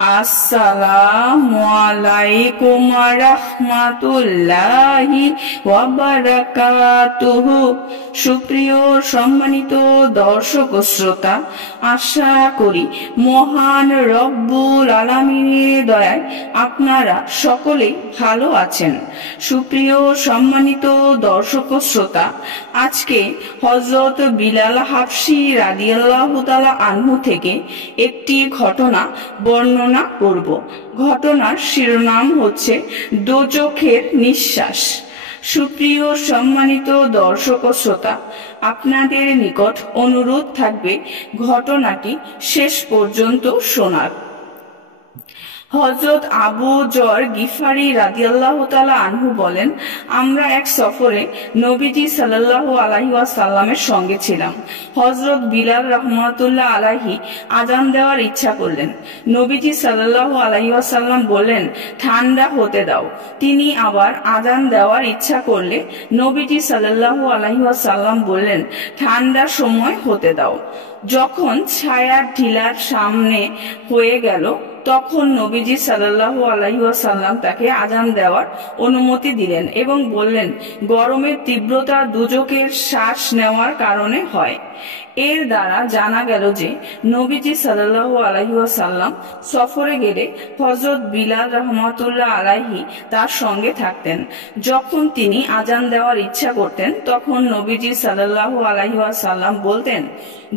আসসালামু আলাইকুম রাহমাতুল্লাহি ওয়া বারাকাতুহু। সুপ্রিয় সম্মানিত দর্শক ও শ্রোতা, আশা করি মহান রব্বুল আলামিনের দয়ায় আপনারা সকলেই ভালো আছেন। সুপ্রিয় সম্মানিত দর্শক ও শ্রোতা, আজকে হযরত বিলাল হাবশী রাদিয়াল্লাহু তাআলা আনহু থেকে একটি ঘটনা বর্ণনা করব। ঘটনার শিরোনাম হচ্ছে দোজখের নিঃশ্বাস। সুপ্রিয় সম্মানিত দর্শক ও শ্রোতা, আপনাদের নিকট অনুরোধ থাকবে ঘটনাটি শেষ পর্যন্ত শোনার। হযরত আবু যর গিফারি রাদিয়াল্লাহু তাআলা আনহু বলেন, আমরা এক সফরে নবীজি সাল্লাল্লাহু আলাইহি ওয়াসাল্লামের সঙ্গে ছিলাম। হযরত বিলাল রাহমাতুল্লাহ আলাইহি আযান দেওয়ার ইচ্ছা করলেন। নবীজি সাল্লাল্লাহু আলাইহি ওয়াসাল্লাম বললেন, ঠান্ডা হতে দাও। তিনি আবার আযান দেওয়ার ইচ্ছা করলে নবীজি সাল্লাল্লাহু আলাইহি ওয়াসাল্লাম বললেন, ঠান্ডার সময় হতে দাও। যখন ছায়ার ঢিলার সামনে হয়ে গেল, তখন নবীজি সাল্লাল্লাহু আলাইহি ওয়াসাল্লাম তাকে আযান দেওয়ার অনুমতি দিলেন এবং বললেন, গরমের তীব্রতা দোজখের শ্বাস নেওয়ার কারণে হয়। এর দ্বারা জানা গেল যে নবীজি সাল্লাল্লাহু আলাইহি ওয়াসাল্লাম সফরে গেলে হযরত বিলাল রাহমাতুল্লাহ আলাইহি তার সঙ্গে থাকতেন। যখন তিনি আযান দেওয়ার ইচ্ছা করতেন, তখন নবীজি সাল্লাল্লাহু আলাইহি ওয়াসাল্লাম বলতেন,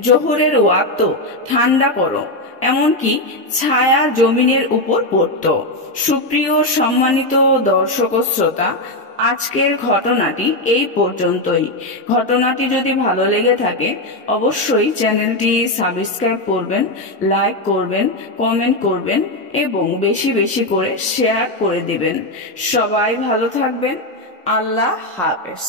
জোহরের ওয়াক্ত ঠান্ডা করো। এমনকি ছায়া জমিনের উপর পড়ত। সুপ্রিয় সম্মানিত দর্শক ও শ্রোতা, আজকের ঘটনাটি এই পর্যন্তই। ঘটনাটি যদি ভালো লেগে থাকে অবশ্যই চ্যানেলটি সাবস্ক্রাইব করবেন, লাইক করবেন, কমেন্ট করবেন এবং বেশি বেশি করে শেয়ার করে দিবেন। সবাই ভালো থাকবেন। আল্লাহ হাফেজ।